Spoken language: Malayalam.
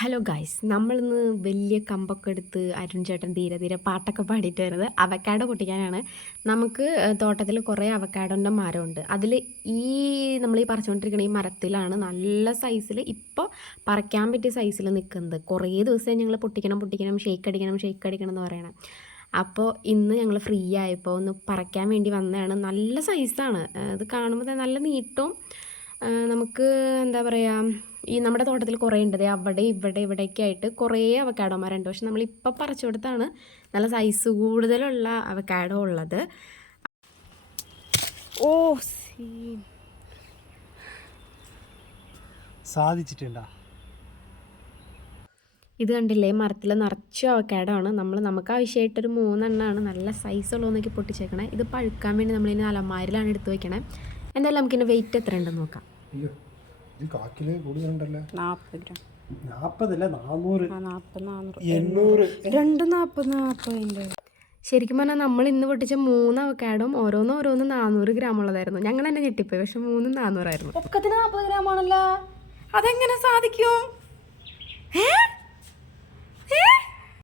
ഹലോ ഗൈസ്, നമ്മളിന്ന് വലിയ കമ്പൊക്കെ എടുത്ത് അരുൺ ചേട്ടൻ ധീരെ ധീരെ പാട്ടൊക്കെ പാടിയിട്ട് വരുന്നത് അവക്കാഡോ പൊട്ടിക്കാനാണ്. നമുക്ക് തോട്ടത്തിൽ കുറേ അവക്കാഡോൻ്റെ മരമുണ്ട്. അതിൽ നമ്മൾ പറിച്ചുകൊണ്ടിരിക്കുന്ന ഈ മരത്തിലാണ് നല്ല സൈസിൽ ഇപ്പോൾ പറിക്കാൻ പറ്റിയ സൈസിൽ നിൽക്കുന്നത്. കുറേ ദിവസം ഞങ്ങൾ പൊട്ടിക്കണം, ഷെയ്ക്ക് അടിക്കണം എന്ന് പറയണം. അപ്പോൾ ഇന്ന് ഞങ്ങൾ ഫ്രീ ആയപ്പോൾ ഒന്ന് പറിക്കാൻ വേണ്ടി വന്നതാണ്. നല്ല സൈസാണ്, ഇത് കാണുമ്പോൾ നല്ല നീട്ടവും. നമുക്ക് എന്താ പറയുക, ഈ നമ്മുടെ തോട്ടത്തിൽ കുറേ ഉണ്ട്. അവിടെ ഇവിടെയൊക്കെ ആയിട്ട് കുറേ അവക്കാഡോ മരമുണ്ട്. പക്ഷെ നമ്മളിപ്പോൾ പറിച്ചു കൊടുത്താണ് നല്ല സൈസ് കൂടുതലുള്ള അവക്കാഡോ ഉള്ളത്. സാധിച്ചിട്ടുണ്ടോ? ഇത് കണ്ടില്ലേ, മരത്തിൽ നിറച്ചും അവക്കാഡോ ആണ്. നമുക്ക് ആവശ്യമായിട്ടൊരു 3 എണ്ണമാണ് നല്ല സൈസുള്ളതെന്നൊക്കെ പൊട്ടിച്ചേക്കണേ. ഇത് പഴുക്കാൻ വേണ്ടി നമ്മളിതിന് അലമാരിലാണ് എടുത്ത് വെക്കണേ. എന്തായാലും നമുക്കിതിൻ്റെ വെയിറ്റ് എത്ര ഉണ്ടെന്ന് നോക്കാം. ശരിക്കും പറഞ്ഞാൽ നമ്മൾ ഇന്ന് പൊട്ടിച്ച 3 അവക്കാഡും ഓരോന്ന് 400 ഗ്രാം ഉള്ളതായിരുന്നു. ഞങ്ങൾ തന്നെ ഞെട്ടിപ്പോയി. പക്ഷെ 3 400 ആയിരുന്നു. ഒക്കത്തിന് 40 ഗ്രാം ആണല്ലോ, അതെങ്ങനെ സാധിക്കും?